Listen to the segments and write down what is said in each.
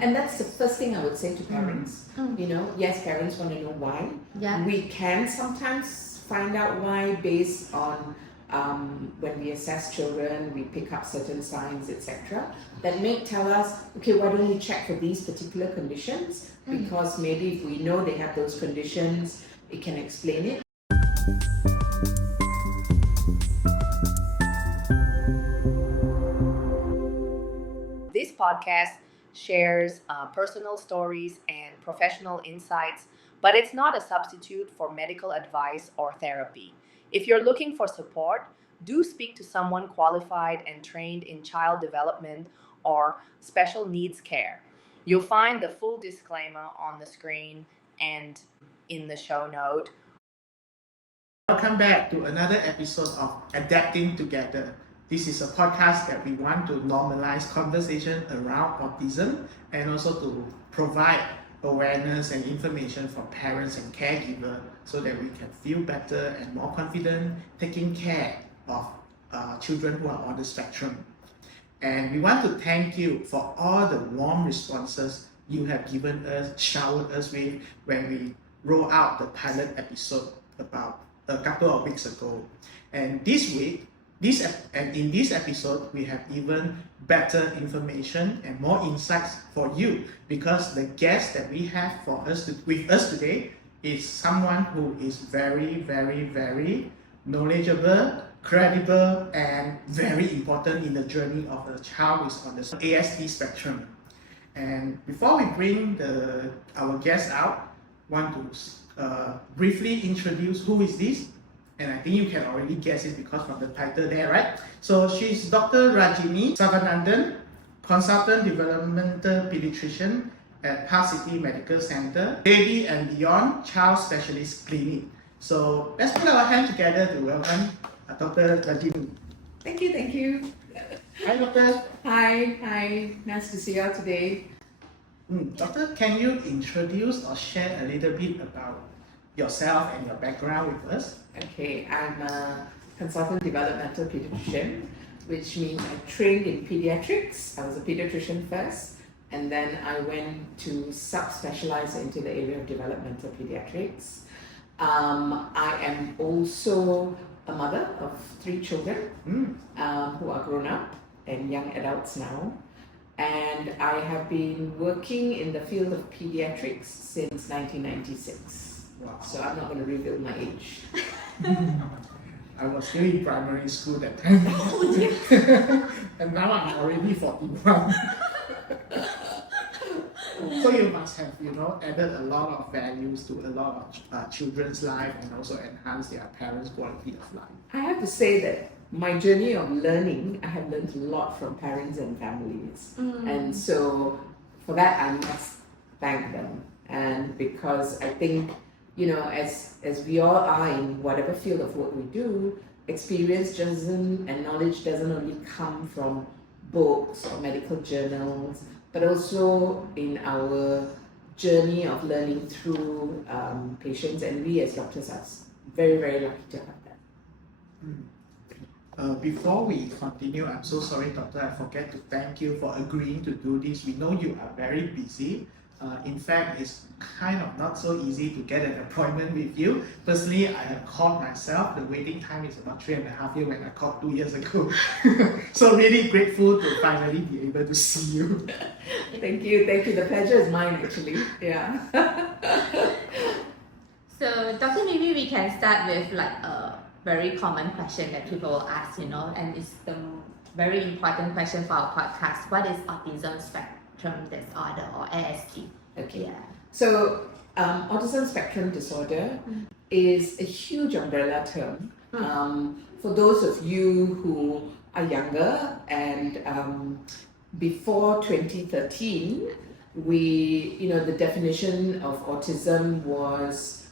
And that's the first thing I would say to parents. You know, yes, parents want to know why. Yeah. We can sometimes find out why based on when we assess children, we pick up certain signs, etc. That may tell us, okay, why don't we check for these particular conditions? Because maybe if we know they have those conditions, it can explain it. This podcast shares personal stories and professional insights, but it's not a substitute for medical advice or therapy. If you're looking for support, do speak to someone qualified and trained in child development or special needs care. You'll find the full disclaimer on the screen and in the show note. Welcome back to another episode of Adapting Together. This is a podcast that we want to normalize conversation around autism and also to provide awareness and information for parents and caregivers so that we can feel better and more confident taking care of children who are on the spectrum. And we want to thank you for all the warm responses you have given us, showered us with when we roll out the pilot episode about a couple of weeks ago. And this week, in this episode, we have even better information and more insights for you because the guest that we have with us today is someone who is very, very, very knowledgeable, credible, and very important in the journey of a child who is on the ASD spectrum. And before we bring our guest out, I want to briefly introduce who is this. And I think you can already guess it because from the title there, right? So she's Dr. Rajini Sarvananthan, Consultant Developmental Paediatrician at ParkCity Medical Center, Baby and Beyond Child Specialist Clinic. So let's put our hands together to welcome Dr. Rajini. Thank you. Hi, Doctor. Hi. Nice to see you all today. Doctor, can you introduce or share a little bit about yourself and your background with us? Okay, I'm a Consultant Developmental Paediatrician, which means I trained in pediatrics. I was a pediatrician first, and then I went to subspecialize into the area of developmental pediatrics. I am also a mother of 3 children who are grown up and young adults now. And I have been working in the field of pediatrics since 1996. Wow. So I'm not going to reveal my age. I was still in primary school that time. And now I'm already 41. So you must have, added a lot of values to a lot of children's life and also enhance their parents' quality of life. I have to say that my journey of learning, I have learned a lot from parents and families. And so for that, I must thank them. And because I think, as we all are in whatever field of work we do, experience and knowledge doesn't only come from books or medical journals, but also in our journey of learning through patients, and we as doctors are very, very lucky to have that. Before we continue, I'm so sorry, Doctor, I forget to thank you for agreeing to do this. We know you are very busy. In fact, it's kind of not so easy to get an appointment with you. Personally, I have called myself. The waiting time is about 3.5 years when I called 2 years ago. So really grateful to finally be able to see you. Thank you. The pleasure is mine, actually. Yeah. So, Doctor, maybe we can start with like a very common question that people will ask, and it's the very important question for our podcast. What is Autism Spectrum Disorder or ASD? Okay. Yeah. So, Autism Spectrum Disorder is a huge umbrella term. For those of you who are younger and before 2013, the definition of autism was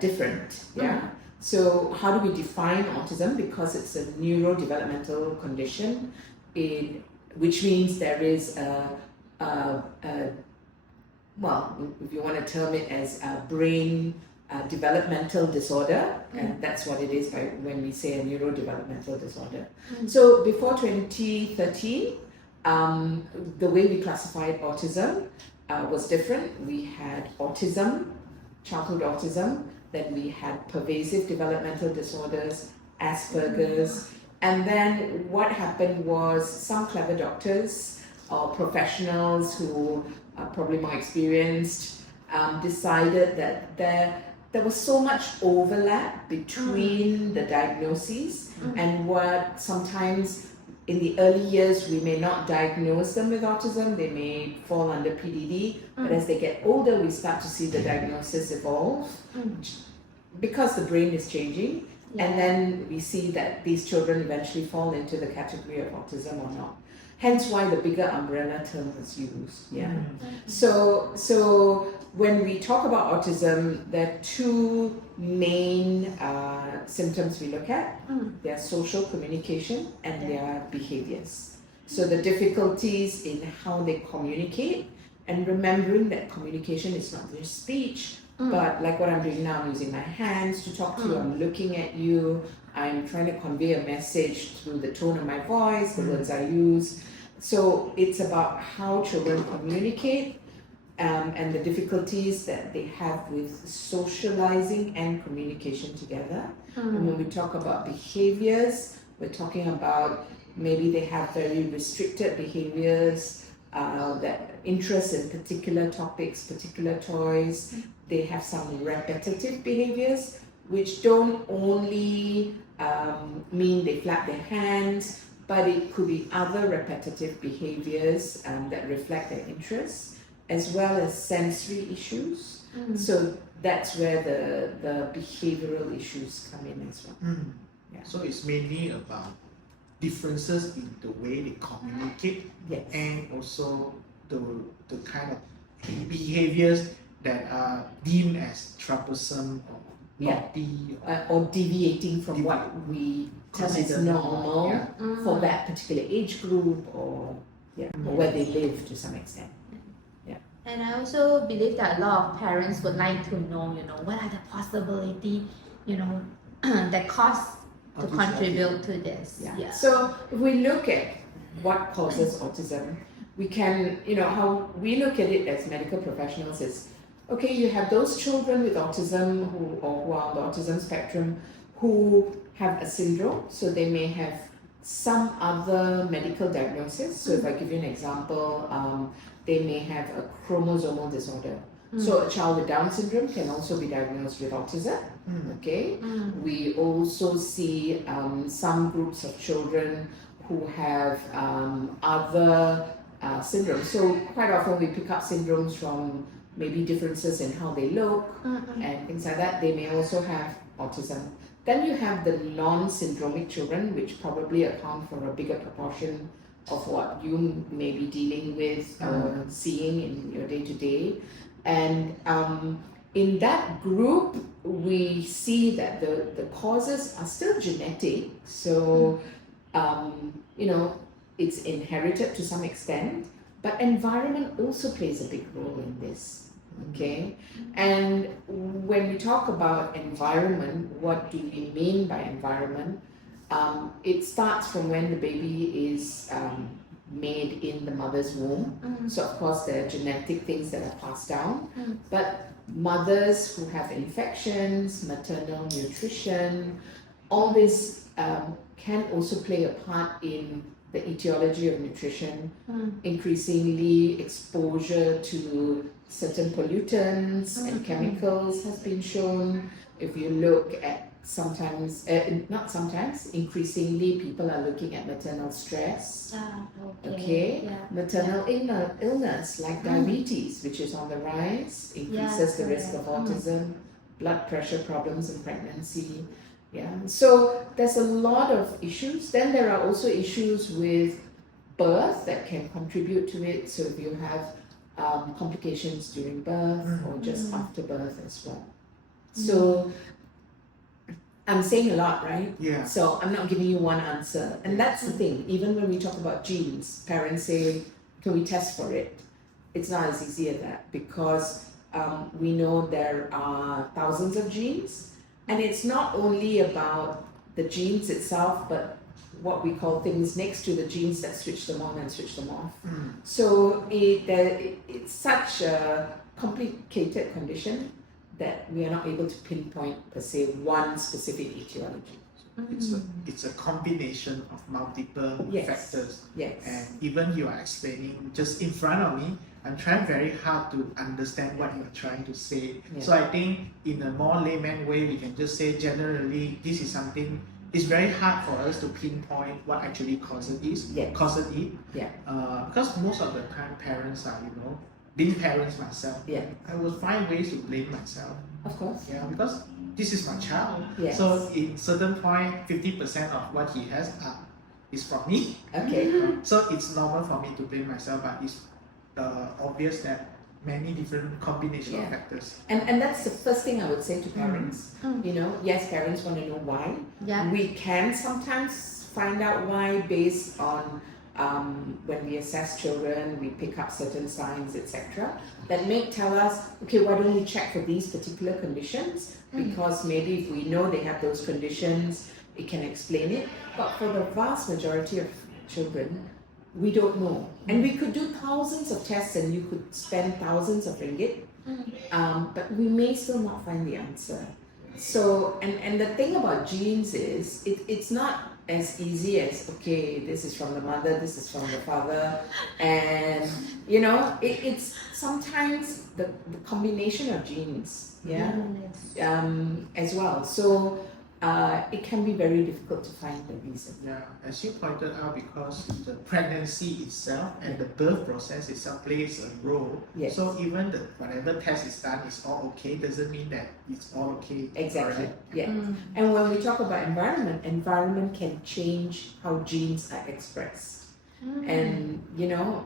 different. Yeah. So how do we define autism? Because it's a neurodevelopmental condition, which means there is if you want to term it as a brain developmental disorder, and that's what it is when we say a neurodevelopmental disorder. So before 2013, the way we classified autism was different. We had autism, childhood autism, then we had pervasive developmental disorders, Asperger's, and then what happened was some clever doctors or professionals who are probably more experienced decided that there was so much overlap between the diagnoses and what sometimes in the early years we may not diagnose them with autism, they may fall under PDD, but as they get older we start to see the diagnosis evolve because the brain is changing, and then we see that these children eventually fall into the category of autism or not. Hence why the bigger umbrella term was used. So when we talk about autism, there are two main symptoms we look at. Their social communication and their behaviors. So the difficulties in how they communicate, and remembering that communication is not just speech, but like what I'm doing now, I'm using my hands to talk to you, I'm looking at you, I'm trying to convey a message through the tone of my voice, the words I use. So it's about how children communicate and the difficulties that they have with socializing and communication together. And when we talk about behaviors, we're talking about maybe they have very restricted behaviors, that interest in particular topics, particular toys. They have some repetitive behaviors, which don't only mean they flap their hands, but it could be other repetitive behaviors that reflect their interests, as well as sensory issues. So that's where the behavioral issues come in as well. So it's mainly about differences in the way they communicate, and also the kind of behaviors that are deemed as troublesome or naughty or deviating from what we term as normal for that particular age group or where they live to some extent. And I also believe that a lot of parents would like to know, what are the possibilities, that cause to contribute to this. So if we look at what causes autism, we can, how we look at it as medical professionals is, okay, you have those children with autism who are on the autism spectrum who have a syndrome, so they may have some other medical diagnosis. So if I give you an example, they may have a chromosomal disorder. So a child with Down syndrome can also be diagnosed with autism. Okay. We also see some groups of children who have other syndromes. So quite often we pick up syndromes from maybe differences in how they look and things like that. They may also have autism. Then you have the non-syndromic children, which probably account for a bigger proportion of what you may be dealing with or seeing in your day-to-day. And in that group, we see that the causes are still genetic. So, it's inherited to some extent, but environment also plays a big role in this. Okay, and when we talk about environment, what do we mean by environment? It starts from when the baby is made in the mother's womb. So of course there are genetic things that are passed down, but mothers who have infections, maternal nutrition, all this can also play a part in the etiology of nutrition. Increasingly exposure to certain pollutants and chemicals has been shown. If you look at increasingly people are looking at maternal stress. Maternal illness like diabetes, which is on the rise, increases the risk of autism, blood pressure problems in pregnancy. So there's a lot of issues. Then there are also issues with birth that can contribute to it. So if you have complications during birth or just after birth as well. So I'm saying a lot, right? So I'm not giving you one answer. And that's the thing. Even when we talk about genes, parents say, can we test for it? It's not as easy as that, because we know there are thousands of genes. And it's not only about the genes itself, but what we call things next to the genes that switch them on and switch them off. Mm. So it's such a complicated condition that we are not able to pinpoint per se one specific etiology. It's a combination of multiple Yes. factors. Yes. And even you are explaining just in front of me, I'm trying very hard to understand what you're trying to say. Yeah. So I think in a more layman way, we can just say generally this is something. It's very hard for us to pinpoint what actually causes it. Yes. Causes it. Yeah. Because most of the time parents are, being parents myself, Yeah. I will find ways to blame myself. Of course. Yeah, because this is my child. Yes. So in certain point, 50% of what he has is from me. Okay. So it's normal for me to blame myself, but it's obvious that many different combination of Yeah. factors. And that's the first thing I would say to parents. Yes, parents want to know why. Yeah. We can sometimes find out why based on when we assess children, we pick up certain signs, etc. that may tell us, okay, why don't we check for these particular conditions? Because maybe if we know they have those conditions, it can explain it. But for the vast majority of children, we don't know. And we could do thousands of tests and you could spend thousands of ringgit, but we may still not find the answer. So, and the thing about genes is, it's not as easy as, okay, this is from the mother, this is from the father, and it's sometimes the combination of genes, as well. So it can be very difficult to find the reason. Yeah, as you pointed out, because the pregnancy itself and the birth process itself plays a role. Yes. So even whatever test is done is all okay, doesn't mean that it's all okay. Exactly. Correct? Yeah. And when we talk about environment can change how genes are expressed. And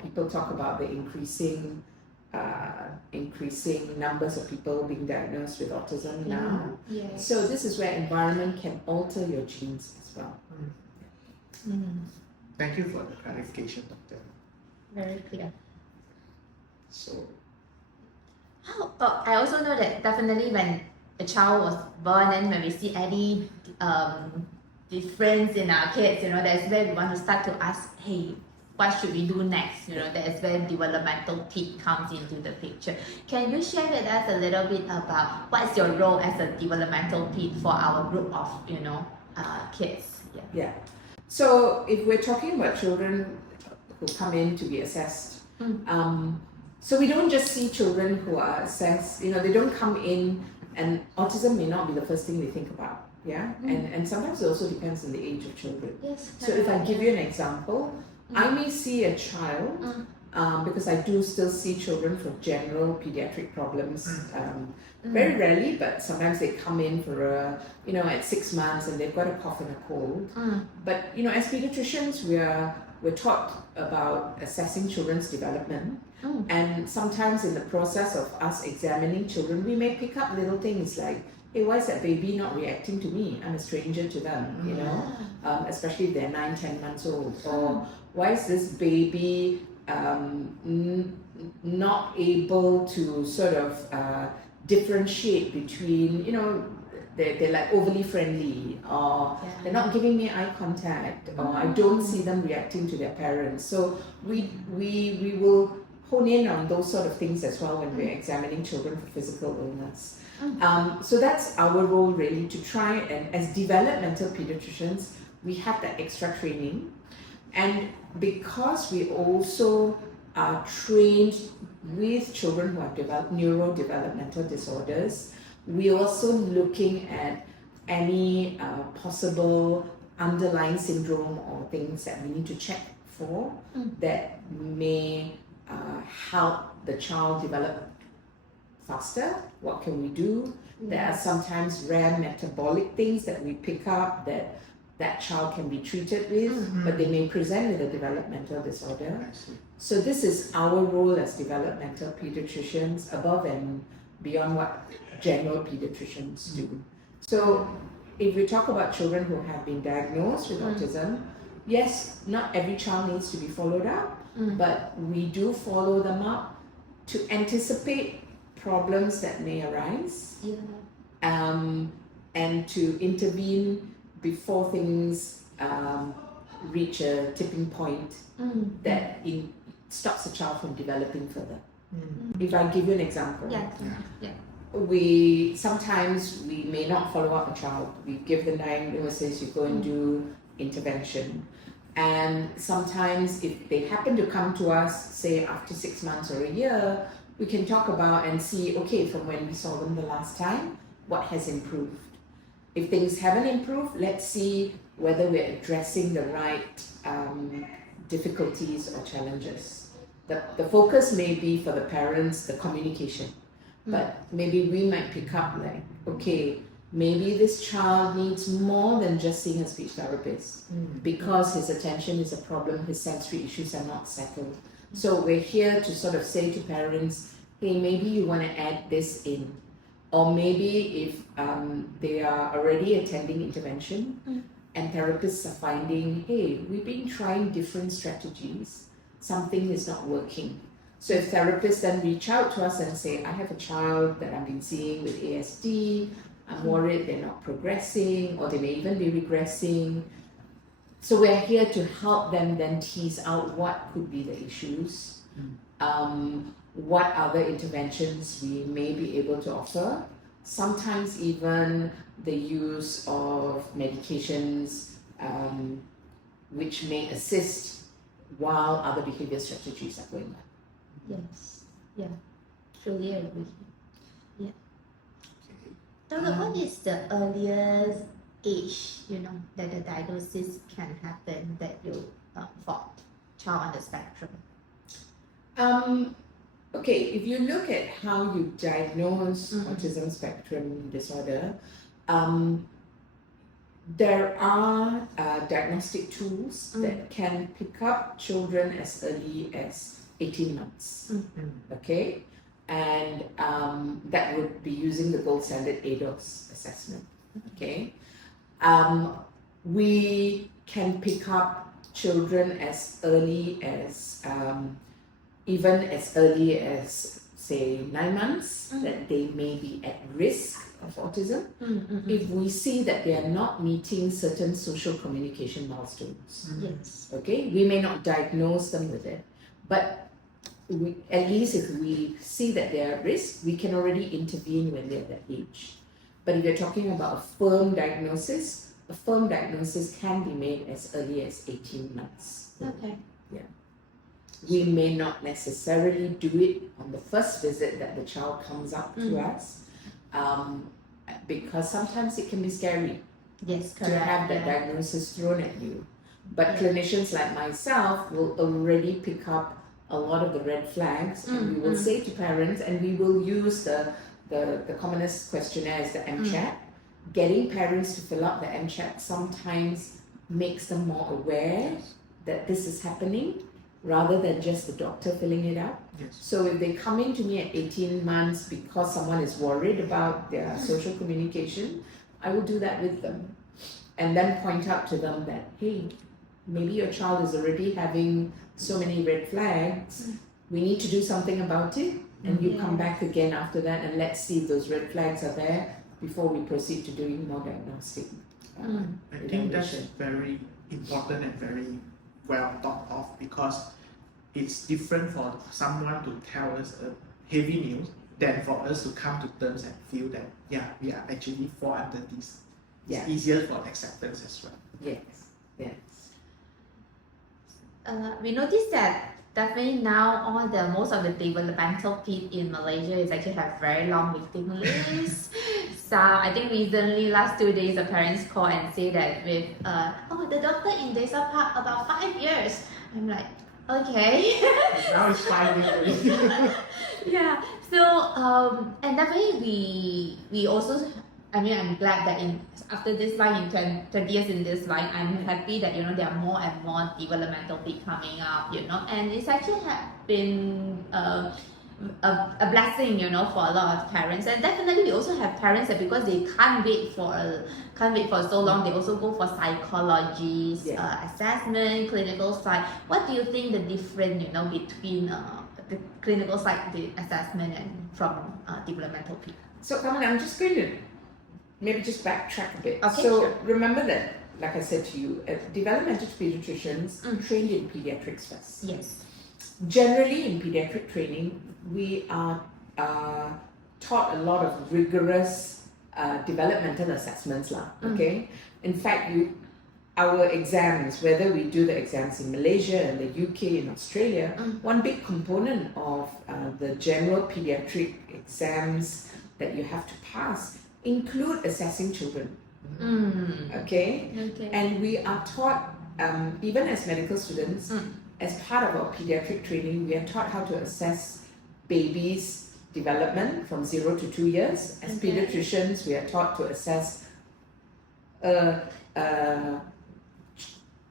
people talk about the increasing numbers of people being diagnosed with autism now. Yes. So this is where environment can alter your genes as well. Thank you for the clarification, Doctor. Very clear. So I also know that definitely when a child was born and when we see any difference in our kids, that's where we want to start to ask, hey, what should we do next? That's where developmental PED comes into the picture. Can you share with us a little bit about what's your role as a developmental PED for our group of, kids? Yeah. So if we're talking about children who come in to be assessed, so we don't just see children who are assessed, they don't come in, and autism may not be the first thing they think about. Yeah. And sometimes it also depends on the age of children. Yes. So if I give you an example, I may see a child, because I do still see children for general pediatric problems, very rarely, but sometimes they come in for at 6 months and they've got a cough and a cold. But as pediatricians, we're taught about assessing children's development, and sometimes in the process of us examining children, we may pick up little things like, hey, why is that baby not reacting to me? I'm a stranger to them, especially if they're 9, 10 months old. Or why is this baby not able to sort of differentiate between, they're like overly friendly, or they're not giving me eye contact, or I don't see them reacting to their parents. So we will hone in on those sort of things as well when we're examining children for physical illness. So that's our role really, to try and, as developmental pediatricians, we have that extra training. And because we also are trained with children who have developed neurodevelopmental disorders, we're also looking at any possible underlying syndrome or things that we need to check for that may help the child develop faster. What can we do? There are sometimes rare metabolic things that we pick up that child can be treated with, but they may present with a developmental disorder. I see. So this is our role as developmental pediatricians, above and beyond what general pediatricians do. So if we talk about children who have been diagnosed with autism, yes, not every child needs to be followed up, but we do follow them up to anticipate problems that may arise, and to intervene before things reach a tipping point that stops the child from developing further. If I give you an example, we sometimes we may not follow up a child. We give the diagnosis, you go and do intervention. And sometimes if they happen to come to us, say after 6 months or a year, we can talk about and see, okay, from when we saw them the last time, what has improved. If things haven't improved, let's see whether we're addressing the right difficulties or challenges. The focus may be for the parents, the communication, but maybe we might pick up like, okay, maybe this child needs more than just seeing a speech therapist because his attention is a problem, his sensory issues are not settled. So we're here to sort of say to parents, hey, maybe you want to add this in. Or maybe if they are already attending intervention and therapists are finding, hey, we've been trying different strategies, something is not working. So if therapists then reach out to us and say, I have a child that I've been seeing with ASD, I'm worried they're not progressing or they may even be regressing. So we're here to help them then tease out what could be the issues, what other interventions we may be able to offer. Sometimes even the use of medications which may assist while other behavior strategies are going on. Yes, yeah, truly agree. Yeah. Doctor, what is the earliest age, that the diagnosis can happen that you for child on the spectrum? Okay, if you look at how you diagnose autism spectrum disorder, there are diagnostic tools that can pick up children as early as 18 months. Okay, and that would be using the gold standard ADOS assessment. Okay, we can pick up children as early as even as early as say 9 months that they may be at risk of autism if we see that they are not meeting certain social communication milestones. Yes. Okay, we may not diagnose them with it, but at least if we see that they are at risk, we can already intervene when they're that age. But if you're talking about a firm diagnosis can be made as early as 18 months. Okay. Yeah. We may not necessarily do it on the first visit that the child comes up to us, because sometimes it can be scary Yes, to correct. have that diagnosis thrown at you. But clinicians like myself will already pick up a lot of the red flags, and we will say to parents, and we will use the commonest questionnaire is the MCHAT. Getting parents to fill out the MCHAT sometimes makes them more aware that this is happening, rather than just the doctor filling it out. Yes. So if they come in to me at 18 months because someone is worried about their social communication, I will do that with them. And then point out to them that, hey, maybe your child is already having so many red flags, we need to do something about it. And you come back again after that and let's see if those red flags are there before we proceed to doing more diagnostic. I think that's very important and very well thought of, because it's different for someone to tell us a heavy news than for us to come to terms and feel that we are actually fall under this. It's easier for acceptance as well. Yes. We noticed that definitely now most of the developmental peds in Malaysia is actually have very long waiting lists. So I think recently, last 2 days, the parents call and say that with the doctor in Desa Park about 5 years. I'm like, okay. Now it's 5 years. Yeah. So and definitely we also. I'm glad that after this line, in 20 years in this line, I'm happy that there are more and more developmental peds coming up, and it's actually been a blessing, for a lot of parents. And definitely we also have parents that because they can't wait for so long, they also go for psychologists, assessment, clinical side. What do you think the difference, between the clinical side, the assessment, and from developmental peds? So, Kaman, I'm just going to maybe just backtrack a bit. Okay, so sure. remember that like I said to you, developmental pediatricians trained in pediatrics first. Yes. Generally, in pediatric training, we are taught a lot of rigorous developmental assessments, okay? In fact, our exams, whether we do the exams in Malaysia and the UK and Australia, one big component of the general pediatric exams that you have to pass include assessing children. Okay? And we are taught, even as medical students, as part of our pediatric training, we are taught how to assess babies' development from 0 to 2 years. As pediatricians, we are taught to assess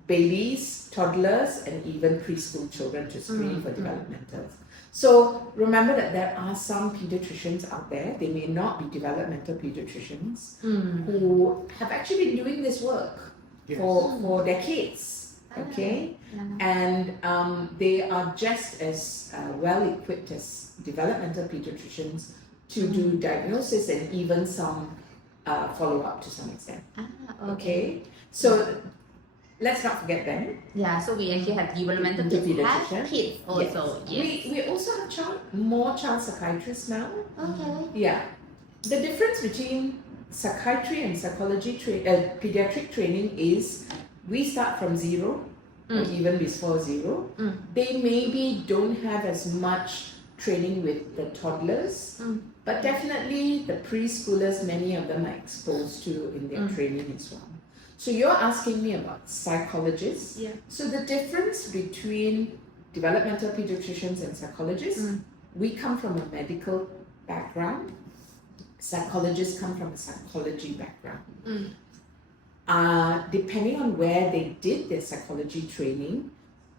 babies, toddlers, and even preschool children to screen for developmentals. So remember that there are some pediatricians out there, they may not be developmental pediatricians, who have actually been doing this work for decades, okay? And they are just as well equipped as developmental pediatricians to do diagnosis and even some follow-up to some extent. Okay? So let's not forget them. Yeah, so we actually have developmental pediatrician. kids also. Yes. We also have more child psychiatrists now. Okay. Yeah. The difference between psychiatry and psychology pediatric training is we start from 0 or even before 0. They maybe don't have as much training with the toddlers, but definitely the preschoolers, many of them are exposed to in their training as well. So you're asking me about psychologists. Yeah. So the difference between developmental pediatricians and psychologists, we come from a medical background. Psychologists come from a psychology background. Depending on where they did their psychology training,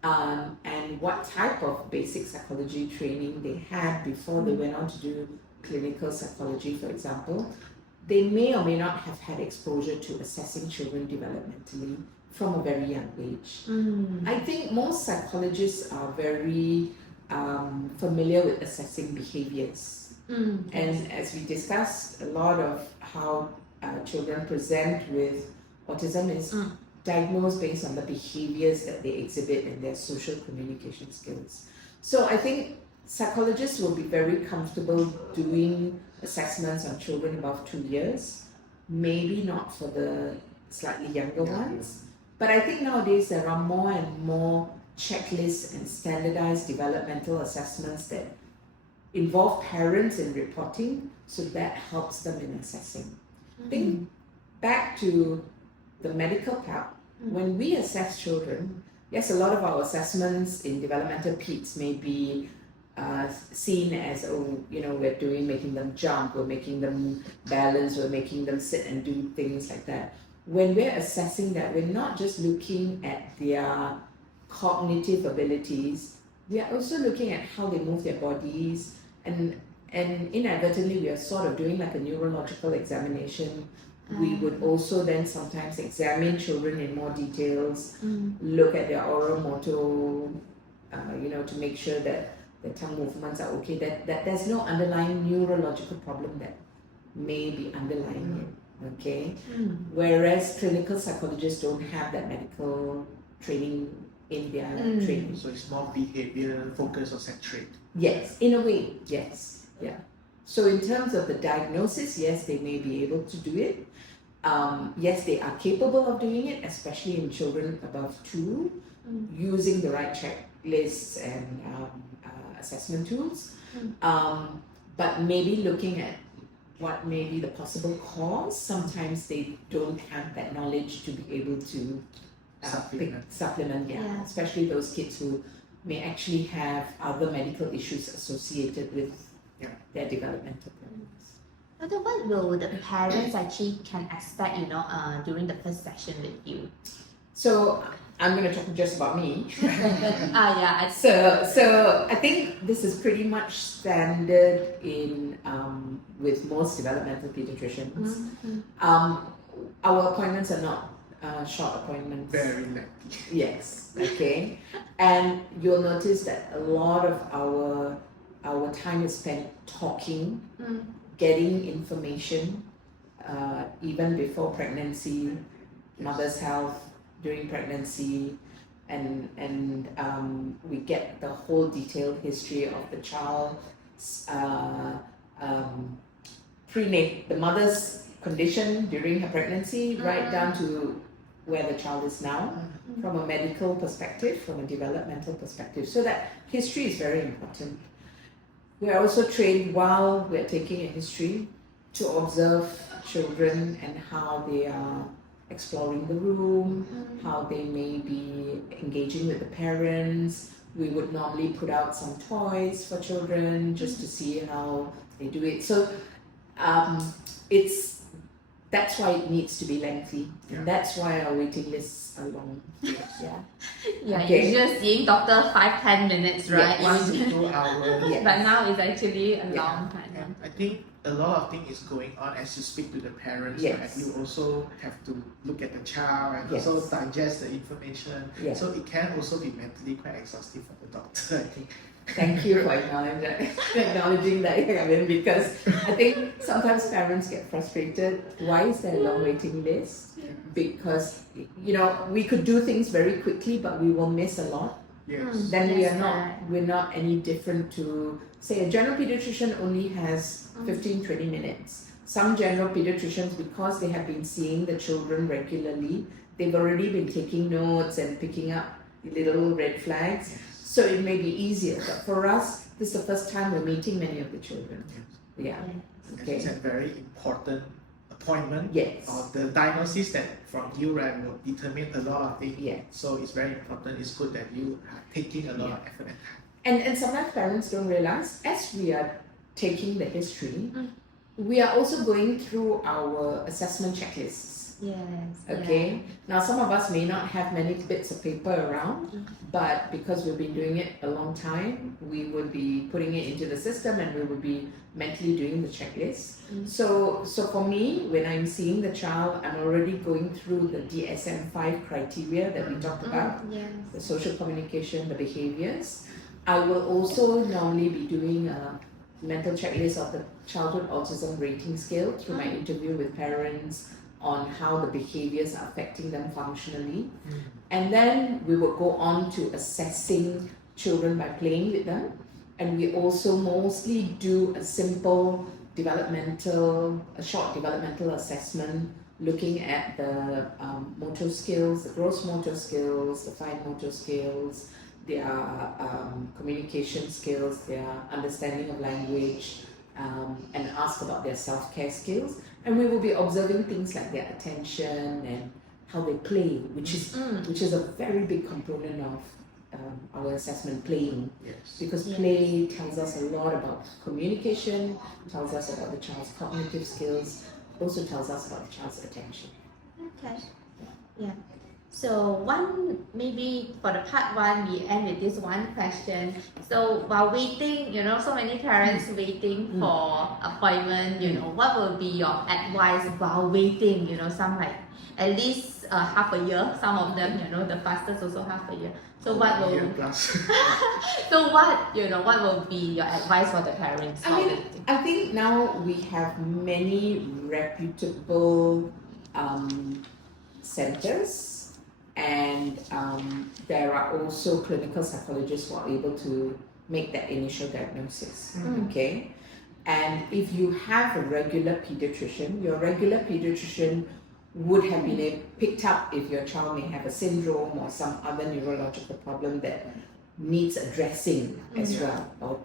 and what type of basic psychology training they had before they went on to do clinical psychology, for example, they may or may not have had exposure to assessing children developmentally from a very young age. I think most psychologists are very familiar with assessing behaviors. And as we discussed, a lot of how children present with autism is diagnosed based on the behaviors that they exhibit and their social communication skills. So I think psychologists will be very comfortable doing assessments on children above 2 years, maybe not for the slightly younger ones. But I think nowadays there are more and more checklists and standardized developmental assessments that involve parents in reporting, so that helps them in assessing. Think back to the medical part. When we assess children, yes, a lot of our assessments in developmental peds may be seen as, we're making them jump, we're making them balance, we're making them sit and do things like that. When we're assessing that, we're not just looking at their cognitive abilities, we are also looking at how they move their bodies, and inadvertently we are sort of doing like a neurological examination. We would also then sometimes examine children in more details, look at their oral motor, to make sure that the tongue movements are okay, that there's no underlying neurological problem that may be underlying it, okay? Whereas clinical psychologists don't have that medical training in their training. So it's more behavior focused or centric. Yes, in a way, yes, yeah. So in terms of the diagnosis, yes, they may be able to do it. Yes, they are capable of doing it, especially in children above 2, using the right checklists and assessment tools. But maybe looking at what may be the possible cause, sometimes they don't have that knowledge to be able to supplement, especially those kids who may actually have other medical issues associated with their developmental problems. So what will the parents actually can expect, during the first session with you? So I'm going to talk just about me. Yeah. So I think this is pretty much standard in with most developmental pediatricians. Our appointments are not short appointments. Very lengthy. Yes. Okay. And you'll notice that a lot of our time is spent talking, getting information, even before pregnancy, mother's health during pregnancy, and we get the whole detailed history of the child's the mother's condition during her pregnancy, right down to where the child is now, from a medical perspective, from a developmental perspective. So that history is very important. We are also trained while we're taking a history to observe children and how they are exploring the room, how they may be engaging with the parents. We would normally put out some toys for children just to see how they do it. So that's why it needs to be lengthy. Yeah. And that's why our waiting lists are long. Yeah, Okay. you're just seeing doctor 5-10 minutes, right? 1 to 2 hours. Yeah. But now it's actually a Yeah. long time. And I think a lot of things is going on as you speak to the parents. Yes. Right? You also have to look at the child and Yes. also digest the information. Yes. So it can also be mentally quite exhaustive for the doctor, I think. Thank you for acknowledging that, because I think sometimes parents get frustrated. Why is there a long waiting list? Because, we could do things very quickly, but we will miss a lot. Yes. Then Yes, we're not any different to, say, a general pediatrician only has 15-20 minutes. Some general pediatricians, because they have been seeing the children regularly, they've already been taking notes and picking up little red flags. So it may be easier, but for us, this is the first time we're meeting many of the children. Yeah. Okay. It's a very important appointment. Yes. Or the diagnosis that from you, right, will determine a lot of things. Yeah. So it's very important. It's good that you are taking a lot of effort and time. And sometimes parents don't realize, as we are taking the history, we are also going through our assessment checklists. Yes. Okay. Now, some of us may not have many bits of paper around, but because we've been doing it a long time, we would be putting it into the system and we would be mentally doing the checklist. So for me, when I'm seeing the child, I'm already going through the DSM-5 criteria that we talked about, Yes. the social communication, the behaviors. I will also normally be doing a mental checklist of the childhood autism rating scale through my interview with parents on how the behaviors are affecting them functionally. And then we will go on to assessing children by playing with them. And we also mostly do a short developmental assessment, looking at the motor skills, the gross motor skills, the fine motor skills, their communication skills, their understanding of language, and ask about their self-care skills. And we will be observing things like their attention and how they play, which is a very big component of our assessment, playing. Yes. Because play tells us a lot about communication, tells us about the child's cognitive skills, also tells us about the child's attention. Okay. Yeah. So maybe for the part one, we end with this one question. So while waiting, so many parents waiting for appointment, what will be your advice while waiting? Some like at least half a year, some of them, the fastest also half a year. So what will what will be your advice for the parents? I think now we have many reputable centers. And there are also clinical psychologists who are able to make that initial diagnosis. Okay, and if you have a regular pediatrician, your regular pediatrician would have been picked up if your child may have a syndrome or some other neurological problem that needs addressing as well, or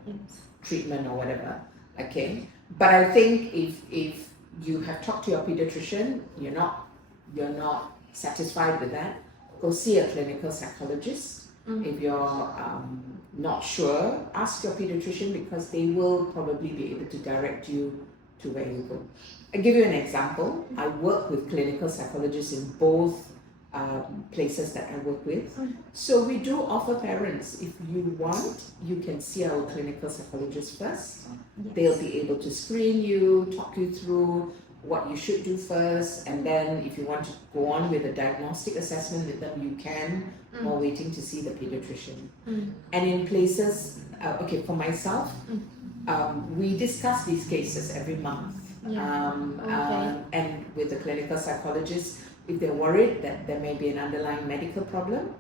treatment or whatever. Okay, but I think if you have talked to your pediatrician, you're not satisfied with that, go see a clinical psychologist. If you're not sure, ask your pediatrician, because they will probably be able to direct you to where you go. I'll give you an example. I work with clinical psychologists in both places that I work with. So we do offer parents, if you want, you can see our clinical psychologist first. They'll be able to screen you, talk you through what you should do first, and then if you want to go on with a diagnostic assessment with them, you can, while waiting to see the pediatrician. And in places, for myself, we discuss these cases every month. And with the clinical psychologist, if they're worried that there may be an underlying medical problem,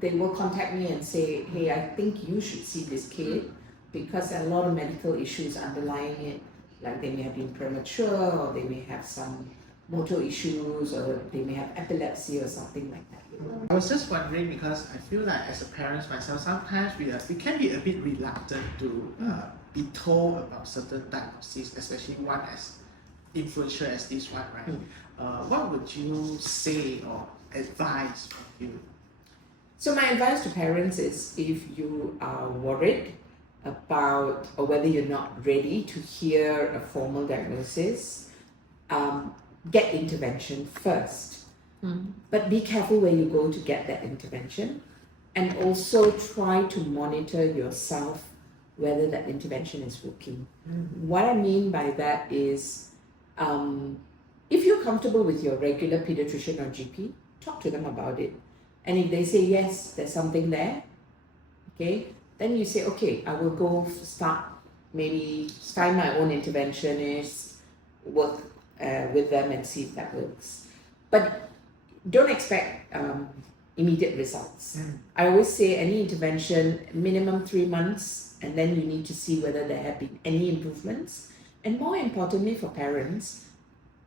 they will contact me and say, hey, I think you should see this kid because there are a lot of medical issues underlying it, like they may have been premature, or they may have some motor issues, or they may have epilepsy or something like that. I was just wondering because I feel like as a parent myself, sometimes we can be a bit reluctant to be told about certain diagnoses, especially one as influential as this one, right? What would you say or advise from you? So my advice to parents is, if you are worried about, or whether you're not ready to hear a formal diagnosis, get intervention first. But be careful where you go to get that intervention, and also try to monitor yourself whether that intervention is working. What I mean by that is, if you're comfortable with your regular pediatrician or GP, talk to them about it. And if they say yes, there's something there, okay, then you say, okay, I will go start my own interventionist, work with them and see if that works. But don't expect immediate results. I always say any intervention, minimum 3 months, and then you need to see whether there have been any improvements. And more importantly for parents,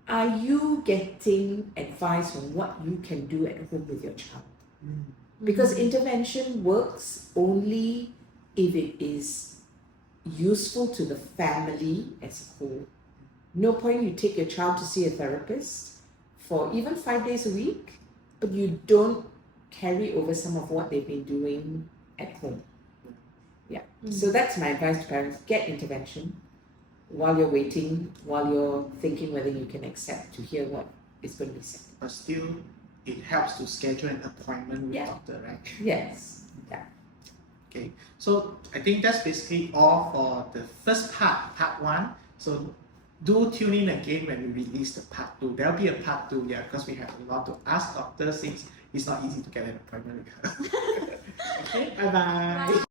are you getting advice on what you can do at home with your child? Because intervention works only if it is useful to the family as a whole. No point you take your child to see a therapist for even 5 days a week, but you don't carry over some of what they've been doing at home. Yeah. So that's my advice to parents. Get intervention while you're waiting, while you're thinking whether you can accept to hear what is going to be said. But still, it helps to schedule an appointment with doctor, right? Yes. Yeah. Okay. So I think that's basically all for the first part 1. So do tune in again when we release the part 2. There'll be a part 2, because we have a lot to ask doctors since it's not easy to get an appointment with her. Okay, bye-bye. Bye.